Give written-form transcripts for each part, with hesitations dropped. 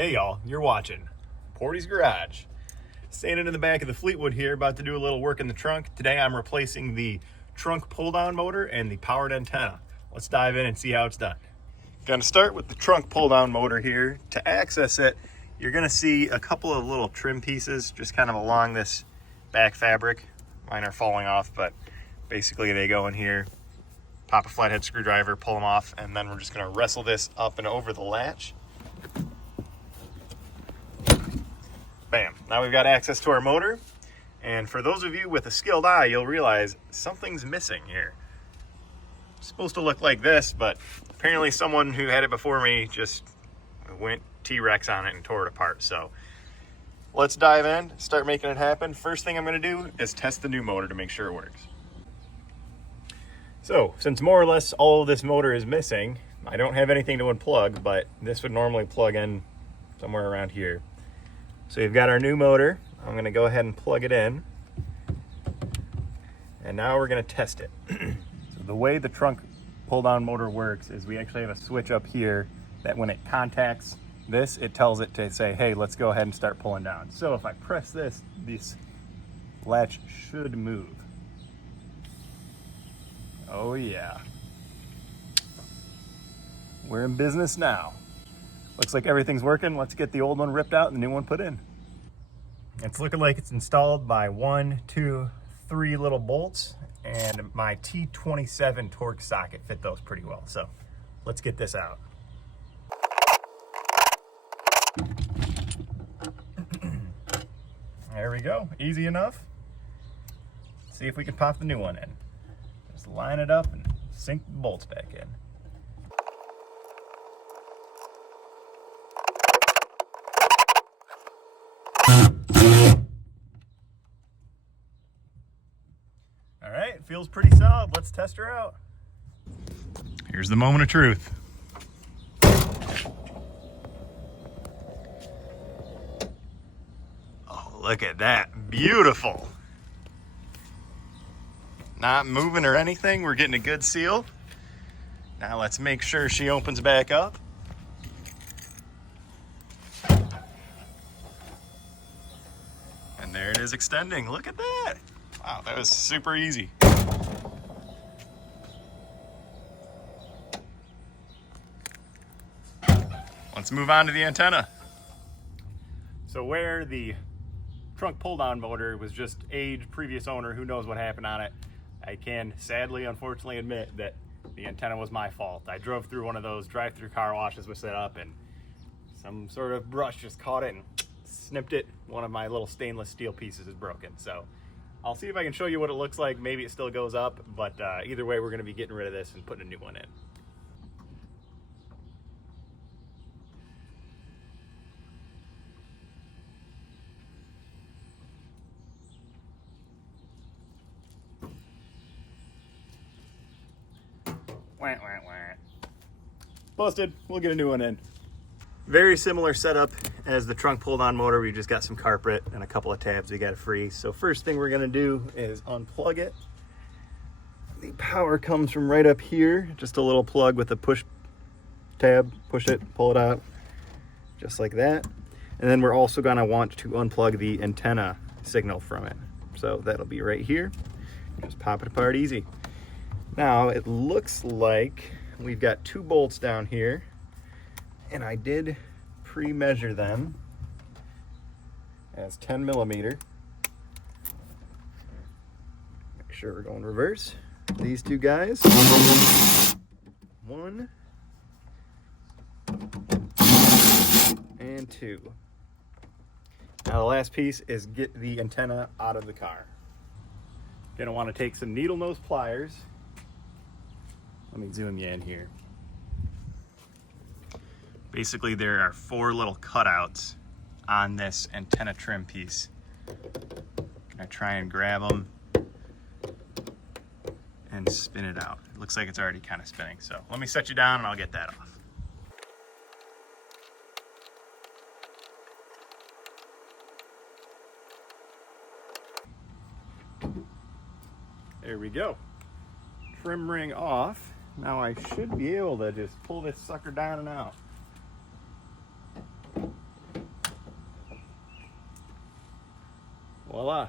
Hey y'all, you're watching Portie's Garage. Standing in the back of the Fleetwood here, about to do a little work in the trunk. Today I'm replacing the trunk pull-down motor and the powered antenna. Let's dive in and see how it's done. Gonna start with the trunk pull-down motor here. To access it, you're gonna see a couple of little trim pieces just kind of along this back fabric. Mine are falling off, but basically they go in here. Pop a flathead screwdriver, pull them off, and then we're just gonna wrestle this up and over the latch. Bam, now we've got access to our motor. And for those of you with a skilled eye, you'll realize something's missing here. It's supposed to look like this, but apparently someone who had it before me just went T-Rex on it and tore it apart. So let's dive in, start making it happen. First thing I'm gonna do is test the new motor to make sure it works. So since more or less all of this motor is missing, I don't have anything to unplug, but this would normally plug in somewhere around here. So you've got our new motor. I'm gonna go ahead and plug it in. And now we're gonna test it. So the way the trunk pull down motor works is we actually have a switch up here that when it contacts this, it tells it to say, hey, let's go ahead and start pulling down. So if I press this latch should move. Oh yeah. We're in business now. Looks like everything's working. Let's get the old one ripped out and the new one put in. It's looking like it's installed by 1, 2, 3 little bolts, and my T27 torque socket fit those pretty well. So let's get this out. There we go, easy enough. Let's see if we can pop the new one in. Just line it up and sink the bolts back in. All right, feels pretty solid. Let's test her out. Here's the moment of truth. Oh, look at that. Beautiful. Not moving or anything. We're getting a good seal. Now let's make sure she opens back up. And there it is extending. Look at that. Wow, that was super easy. Let's move on to the antenna. So where the trunk pull-down motor was just age, previous owner, who knows what happened on it, I can sadly, unfortunately admit that the antenna was my fault. I drove through one of those drive-through car washes was set up and some sort of brush just caught it and snipped it. One of my little stainless steel pieces is broken. So I'll see if I can show you what it looks like. Maybe it still goes up, but either way, we're gonna be getting rid of this and putting a new one in. Wah, wah, wah. Busted, we'll get a new one in. Very similar setup as the trunk pull-down motor. We just got some carpet and a couple of tabs we got free. So first thing we're gonna do is unplug it. The power comes from right up here, just a little plug with a push tab. Push it, pull it out, just like that. And then we're also gonna want to unplug the antenna signal from it. So that'll be right here. Just pop it apart easy. Now it looks like we've got 2 bolts down here, and I did pre-measure them as 10 millimeter. Make sure we're going reverse. These 2 guys. 1 and 2. Now the last piece is get the antenna out of the car. Gonna want to take some needle nose pliers. Let me zoom you in here. Basically, there are 4 little cutouts on this antenna trim piece. I try and grab them and spin it out. It looks like it's already kind of spinning. So let me set you down and I'll get that off. There we go. Trim ring off. Now I should be able to just pull this sucker down and out. Voila.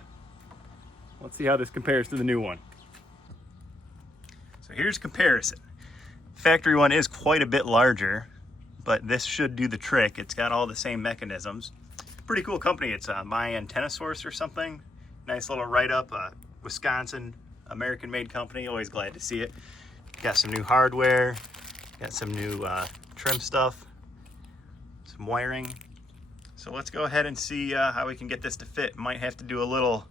Let's see how this compares to the new one. So here's comparison. Factory one is quite a bit larger, but this should do the trick. It's got all the same mechanisms. Pretty cool company. It's My Antenna Source or something. Nice little write-up. Wisconsin, American-made company. Always glad to see it. Got some new hardware. Got some new trim stuff. Some wiring. So let's go ahead and see how we can get this to fit. Might have to do a little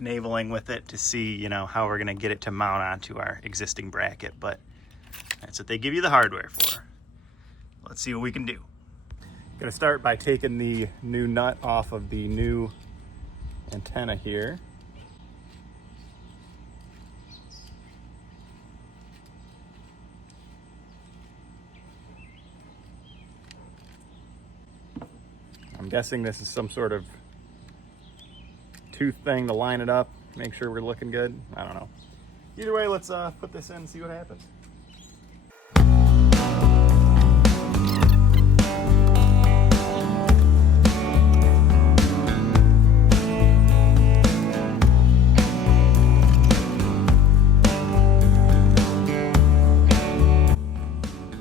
knavling with it to see, you know, how we're gonna get it to mount onto our existing bracket, but that's what they give you the hardware for. Let's see what we can do. Gonna start by taking the new nut off of the new antenna here. I'm guessing this is some sort of tooth thing to line it up, make sure we're looking good. I don't know. Either way, let's put this in and see what happens.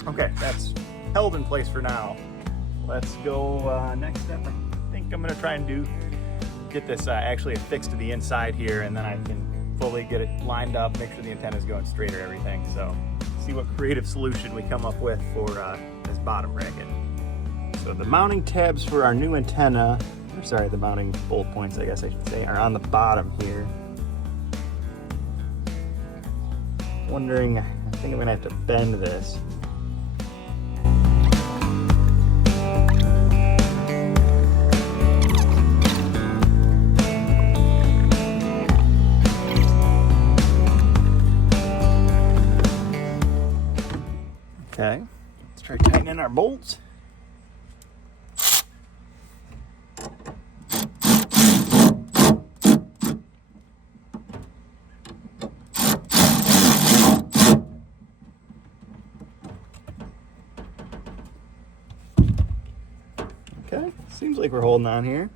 Okay, that's held in place for now. Let's go next step. I think I'm gonna try and get this actually affixed to the inside here, and then I can fully get it lined up, make sure the antenna is going straight or everything. So see what creative solution we come up with for this bottom bracket. So the mounting tabs for our new antenna, or sorry, the mounting bolt points, I guess I should say, are on the bottom here. Wondering, I think I'm gonna have to bend this. Okay, let's try tightening our bolts. Okay, seems like we're holding on here.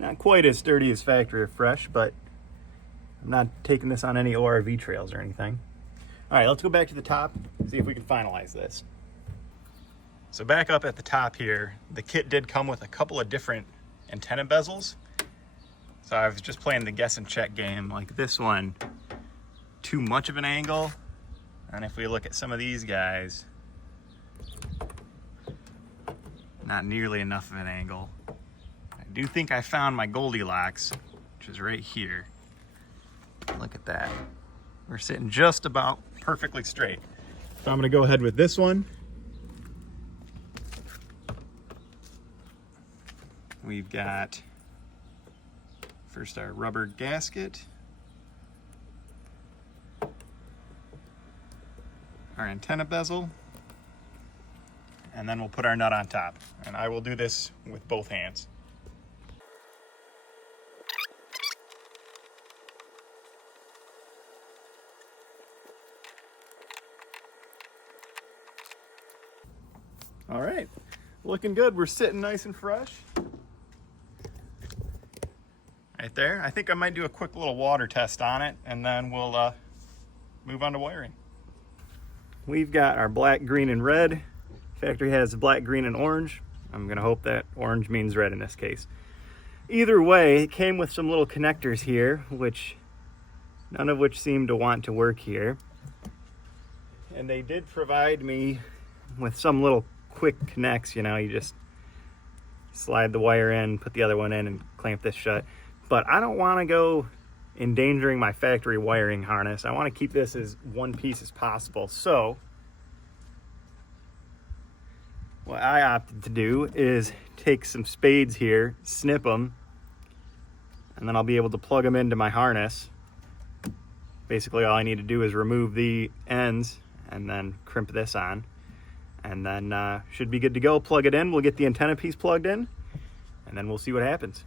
Not quite as sturdy as factory or fresh, but I'm not taking this on any ORV trails or anything. All right, let's go back to the top, see if we can finalize this. So back up at the top here, the kit did come with a couple of different antenna bezels. So I was just playing the guess and check game. Like this one, too much of an angle. And if we look at some of these guys, not nearly enough of an angle. I do think I found my Goldilocks, which is right here. Look at that. We're sitting just about perfectly straight. So I'm gonna go ahead with this one. We've got first our rubber gasket, our antenna bezel, and then we'll put our nut on top. And I will do this with both hands. All right, looking good. We're sitting nice and fresh. Right there. I think I might do a quick little water test on it, and then we'll move on to wiring. We've got our black, green, and red. Factory has black, green, and orange. I'm gonna hope that orange means red in this case. Either way, it came with some little connectors here, none of which seem to want to work here. And they did provide me with some little quick connects, you know, you just slide the wire in, put the other one in, and clamp this shut. But I don't want to go endangering my factory wiring harness. I want to keep this as one piece as possible. So what I opted to do is take some spades here, snip them, and then I'll be able to plug them into my harness. Basically all I need to do is remove the ends and then crimp this on. And then should be good to go. Plug it in, we'll get the antenna piece plugged in, and then we'll see what happens.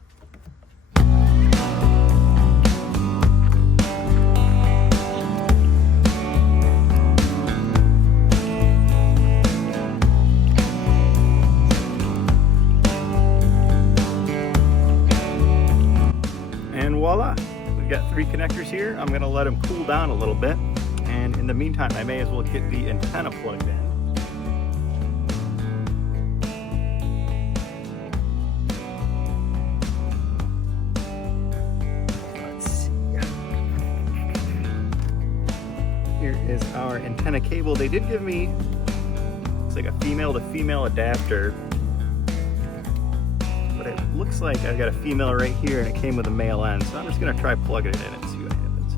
pre-connectors here. I'm gonna let them cool down a little bit. And in the meantime, I may as well get the antenna plugged in. Here is our antenna cable. They did give me, it's like a female to female adapter, but it looks like I've got a female right here and it came with a male end. So I'm just gonna try plugging it in and see what happens.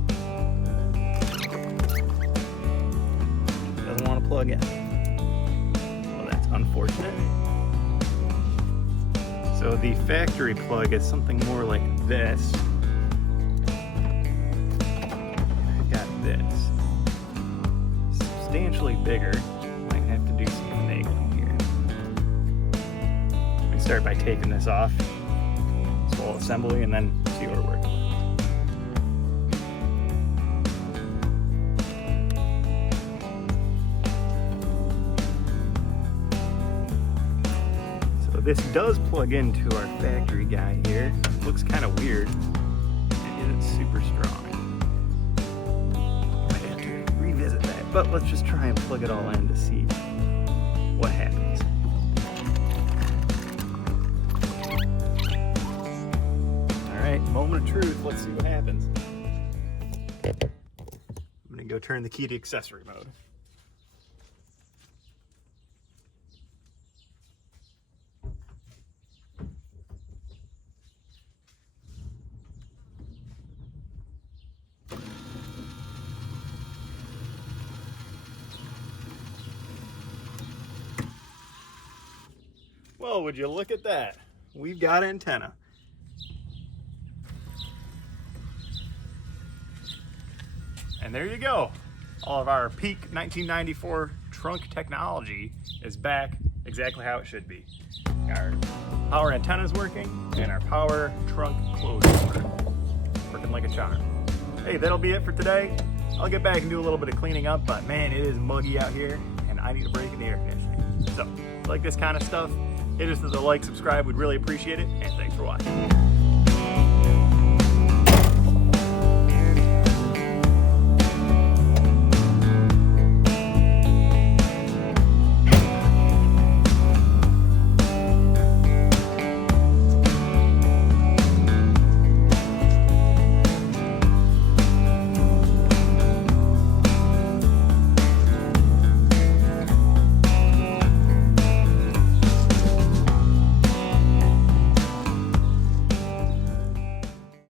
Doesn't want to plug in. Well, that's unfortunate. So the factory plug is something more like this. I've got this. Substantially bigger. Might have to do some finagling here. We start by taking this off, this whole assembly, and then see what we're working with. So this does plug into our factory guy here. Looks kind of weird. It isn't super strong. Revisit that, but let's just try and plug it all in to see what happens. All right, moment of truth. Let's see what happens. I'm gonna go turn the key to accessory mode. Well, would you look at that? We've got antenna. And there you go. All of our peak 1994 trunk technology is back exactly how it should be. Our power antenna is working and our power trunk closure working like a charm. Hey, that'll be it for today. I'll get back and do a little bit of cleaning up, but man, it is muggy out here and I need a break in the air conditioning. So, if you like this kind of stuff, hit us with a like, subscribe, we'd really appreciate it, and thanks for watching.